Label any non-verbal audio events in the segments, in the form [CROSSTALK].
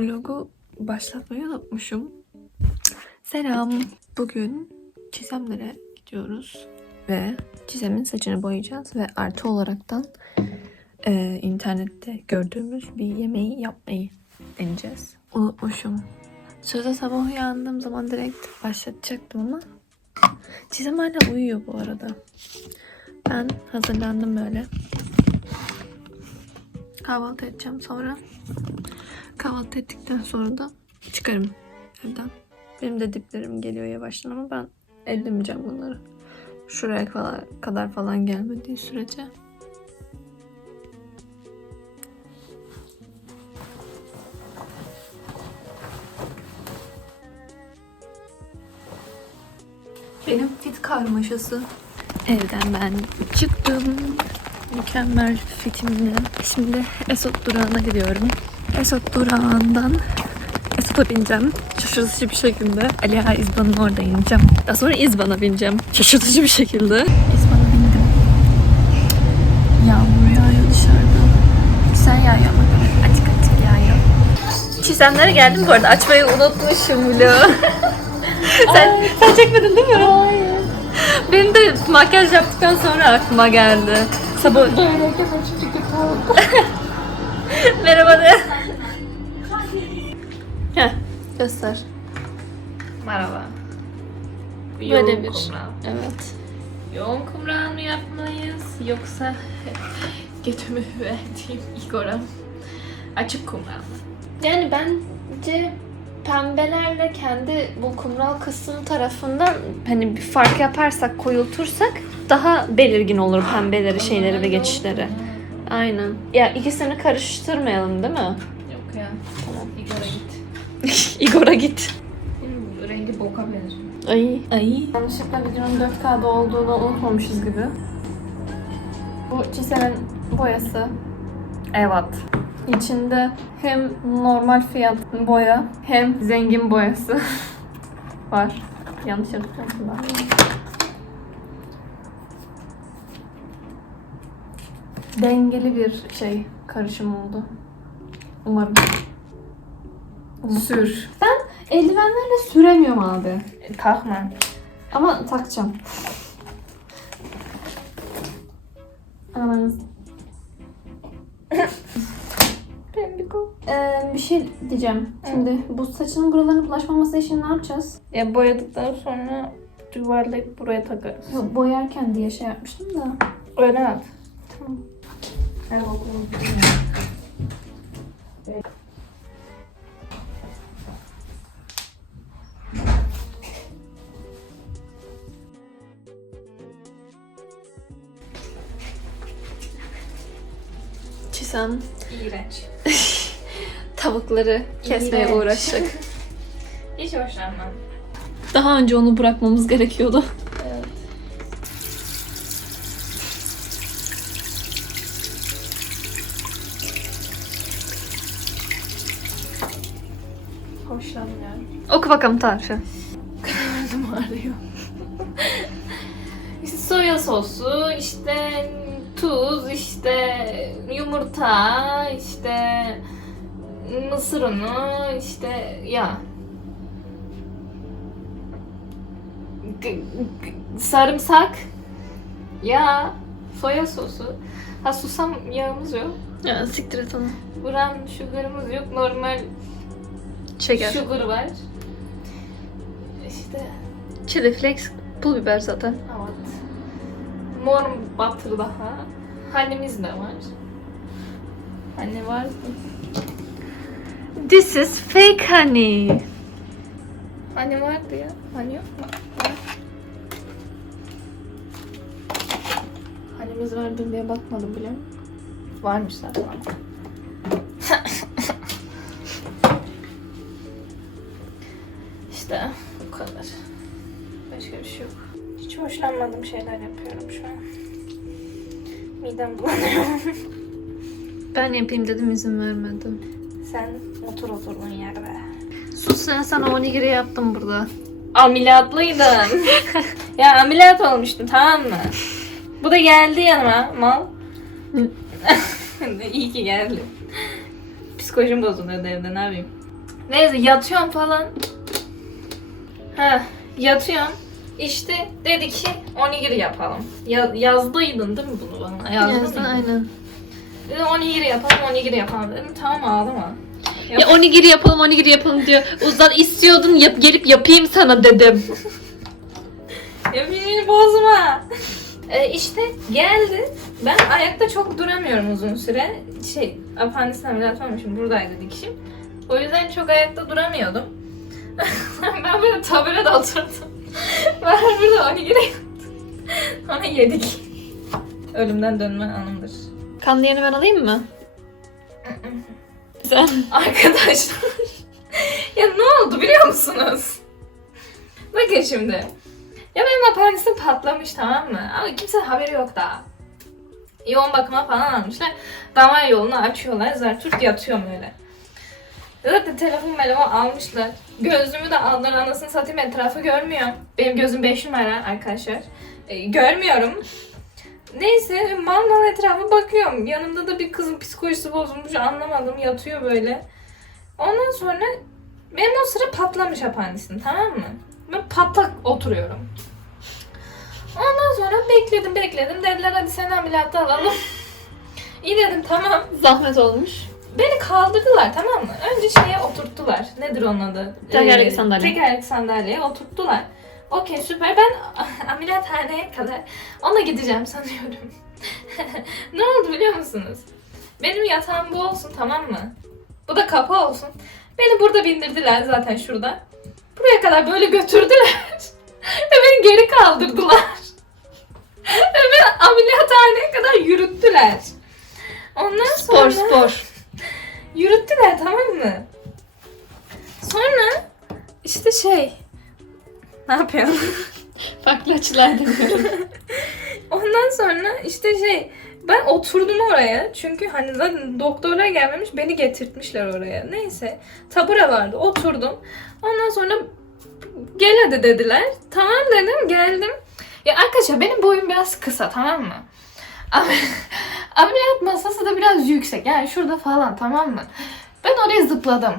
vlogu başlatmayı unutmuşum. Selam. Bugün Çizemlere gidiyoruz ve Çizem'in saçını boyayacağız ve artı olaraktan e, internette gördüğümüz bir yemeği yapmayı deneyeceğiz. Unutmuşum. Sözde sabah uyandığım zaman direkt başlatacaktım ama Çizem hala uyuyor bu arada. Ben hazırlandım böyle. Kahvaltı edeceğim sonra. Kahvaltı ettikten sonra da çıkarım evden. Benim de diplerim geliyor yavaştan ama ben ellemeyeceğim bunları. Şuraya kadar, falan gelmediği sürece. Benim fit karmaşası. Evden ben çıktım. Mükemmel fitimle. Şimdi Esot durağına gidiyorum. Esot durağından Esot'a bineceğim. Şaşırtıcı bir şekilde. Aliha İzban'ın orada ineceğim. Daha sonra İzban'a bineceğim. Şaşırtıcı bir şekilde. İzban'a bindim. Yağmur yağıyor dışarıda. Güzel yağıyor ama. Açık açık yağıyor. Çizemlere geldim bu arada. Açmayı unutmuşum vlogu. [LAUGHS] sen, sen çekmedin değil mi? Hayır. Benim de makyaj yaptıktan sonra aklıma geldi. Sabah... [LAUGHS] Merhaba de. Heh, göster. Merhaba. Böyle Yoğun bir- kumral. Evet. Yoğun kumral mı yapmalıyız yoksa [LAUGHS] götümü [LAUGHS] verdiğim Igor'a açık kumral mı? Yani bence pembelerle kendi bu kumral kısım tarafından hani bir fark yaparsak, koyultursak daha belirgin olur pembeleri, şeyleri ve geçişleri. Aynen. Ya ikisini karıştırmayalım değil mi? Yok ya. Tamam. Igor'a git. [LAUGHS] Igor'a git. Rengi boka benziyor. Ay. Ay. Yanlışlıkla videonun 4K'da olduğunu unutmamışız gibi. Bu Çise'nin boyası. Evet. İçinde hem normal fiyat boya hem zengin boyası [LAUGHS] var. Yanlış hatırlıyorum ben. Dengeli bir şey karışım oldu. Umarım. Sür. Eldivenlerle süremiyorum abi. Takma. Ama takacağım. Ananız. [LAUGHS] Ee, bir şey diyeceğim. Şimdi bu saçının buralarına bulaşmaması için ne yapacağız? Ya boyadıktan sonra yuvarlayıp buraya takarız. Yok boyarken diye şey yapmıştım da. Öyle at. Tamam. Her bakalım. Çisem İğrenç. [LAUGHS] tavukları kesmeye İğrenç. uğraştık. [LAUGHS] Hiç hoşlanmam. Daha önce onu bırakmamız gerekiyordu. Evet. Hoşlanmıyorum. Oku bakalım tarifi. Karnım ağrıyor. [LAUGHS] işte soya sosu, işte işte yumurta, işte mısır unu, işte g- sarımsak, yağ, soya sosu. Ha susam yağımız yok. Ya siktir et onu. Brown sugar'ımız yok. Normal Şeker. sugar var. İşte Chili flakes, pul biber zaten. Evet. Mor batır daha. Halimiz de var. Hani var. This is fake honey. Hani vardı ya. Hani yok mu? Var. Halimiz vardı diye bakmadım bile. Varmış zaten. [LAUGHS] işte bu kadar. Başka bir şey yok. Hiç hoşlanmadığım şeyler yapıyorum şu an. Midem bulanıyor. [LAUGHS] Ben yapayım dedim izin vermedim. Sen otur oturduğun yerde. Sus sen sana onigiri yaptım burada. Ameliyatlıydın. ya ameliyat olmuştun tamam mı? Bu da geldi yanıma mal. [LAUGHS] İyi ki geldi. Psikolojim bozuluyordu evde ne yapayım. Neyse yatıyorum falan. Ha yatıyorum. İşte dedi ki onigiri yapalım. Ya, yazdıydın değil mi bunu bana? Yazdın Yazdın mı? aynen. Dedi onigiri yapalım, onigiri yapalım dedim. Tamam ağlama. Ya onigiri yapalım onigiri yapalım diyor. Uzan istiyordun yap, gelip yapayım sana dedim. [LAUGHS] Ya beni bozma. e, işte geldi. Ben ayakta çok duramıyorum uzun süre. Şey, apandis ameliyatı olmuşum. Buradaydı dikişim. O yüzden çok ayakta duramıyordum. [LAUGHS] ben böyle tabelada oturdum. [LAUGHS] ben burada onigiri yaptım. Onu yedik. Ölümden dönme anımdır. Kan değerini ben alayım mı? Sen. [LAUGHS] Arkadaşlar. [LAUGHS] ya ne oldu biliyor musunuz? Bakın şimdi. Ya benim apandisim patlamış tamam mı? Ama kimsenin haberi yok daha. Yoğun bakıma falan almışlar. Damar yolunu açıyorlar. Zartürt yatıyorum öyle. Zaten telefon melefon almışlar. Gözlüğümü de aldılar. Anasını satayım etrafı görmüyorum. Benim gözüm 5 numara arkadaşlar. Ee, görmüyorum. Neyse mal mal etrafa bakıyorum. Yanımda da bir kızın psikolojisi bozulmuş anlamadım. Yatıyor böyle. Ondan sonra benim o sıra patlamış apandisim tamam mı? Ben patlak oturuyorum. Ondan sonra bekledim bekledim. Dediler hadi seni ameliyata alalım. İyi dedim tamam. Zahmet olmuş. Beni kaldırdılar tamam mı? Önce şeye oturttular. Nedir onun adı? Tekerlekli sandalye. Tekerlekli sandalyeye oturttular. Okey süper. Ben [LAUGHS] ameliyathaneye kadar ona gideceğim sanıyorum. [LAUGHS] ne oldu biliyor musunuz? Benim yatağım bu olsun tamam mı? Bu da kapı olsun. Beni burada bindirdiler zaten şurada. Buraya kadar böyle götürdüler. [LAUGHS] Ve beni geri kaldırdılar. Ve beni ameliyathaneye kadar yürüttüler. Ondan Spor sonra... spor. Yürüttüler tamam mı? Sonra işte şey ne yapıyorsun? [LAUGHS] Farklı açılar deniyorum. [LAUGHS] Ondan sonra işte şey ben oturdum oraya çünkü hani zaten doktora gelmemiş beni getirtmişler oraya. Neyse tabure vardı oturdum. Ondan sonra gel hadi dediler. Tamam dedim geldim. Ya arkadaşlar benim boyum biraz kısa tamam mı? [LAUGHS] Ameliyat masası da biraz yüksek yani şurada falan tamam mı? Ben oraya zıpladım.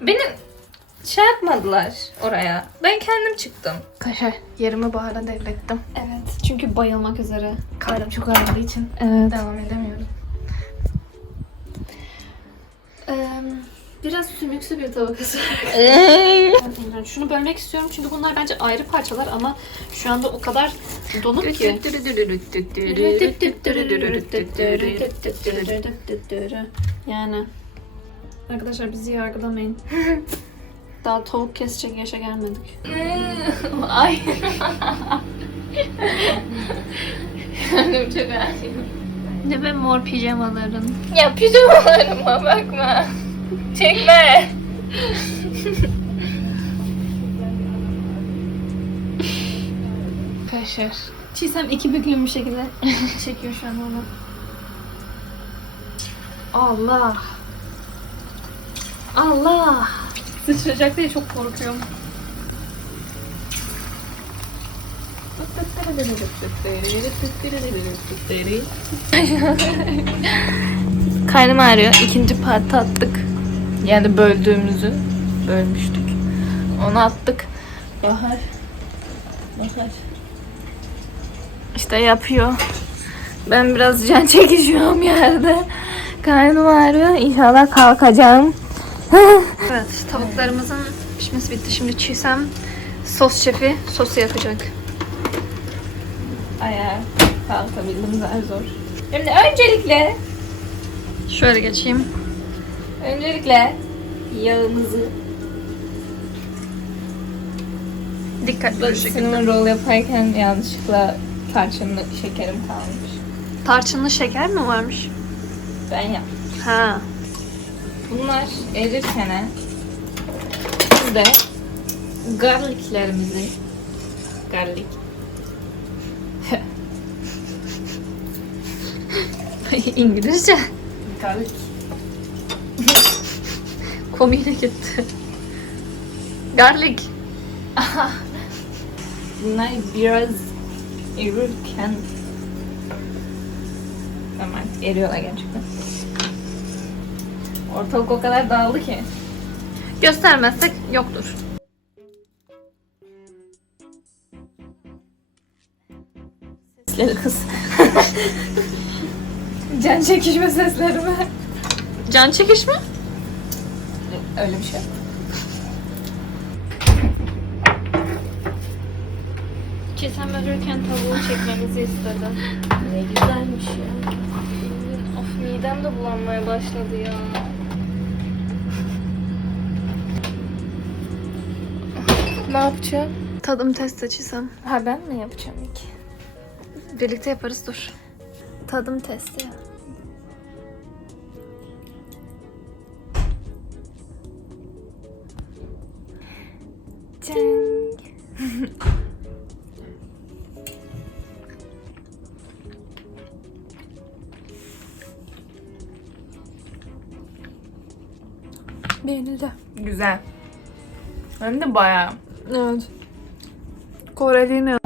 Beni şey yapmadılar oraya. Ben kendim çıktım. Kaşar yerimi bahara devrettim. evet çünkü bayılmak üzere. Karnım çok ağrıdığı için Evet. devam edemiyorum. Biraz sümüksü bir tabakası. Şunu bölmek istiyorum çünkü bunlar bence ayrı parçalar ama şu anda o kadar donuk ki. Yani arkadaşlar bizi yargılamayın. Daha tavuk kesecek yaşa gelmedik. Ay. Karnım çok. Ne be mor pijamaların. Ya pijamalarıma bakma. Çekme. Kaşar. Çiğsem iki büklüm bir şekilde çekiyor şu an onu. Allah. Allah. Sıçrayacak diye çok korkuyorum. Karnım ağrıyor. İkinci parti attık. Yani böldüğümüzü bölmüştük. Onu attık. Bahar. Bahar. İşte yapıyor. Ben biraz can çekişiyorum yerde. Karnım ağrıyor. İnşallah kalkacağım. [LAUGHS] Evet, tavuklarımızın pişmesi bitti. Şimdi Çiğsem sos şefi sosu yapacak. Ayağa kalkabildim zar zor. Şimdi öncelikle Şöyle geçeyim. Öncelikle yağımızı Dikkatli bir şekilde. cinnamon roll yaparken yanlışlıkla tarçınlı şekerim kalmış. Tarçınlı şeker mi varmış? Ben yaptım. Ha. Bunlar erirken biz de garliklerimizi garlic İngilizce. garlic Komiğine gitti. Garlic. bunlar biraz erirken tamam artık eriyorlar gerçekten. Ortalık o kadar dağıldı ki. Göstermezsek yoktur. Sesleri kız. [LAUGHS] Can çekişme sesleri mi? Can çekişme? Öyle bir şey. Çiğsem ölürken tavuğu çekmemizi istedi. Ne güzelmiş ya. Of midem de bulanmaya başladı ya. Ne yapacağım? Tadım testi Çiğsem. Ha ben mi yapacağım ilk? Birlikte yaparız dur. Tadım testi. Beğenildi. Güzel. Hem de bayağı. Evet. Koreli [LAUGHS]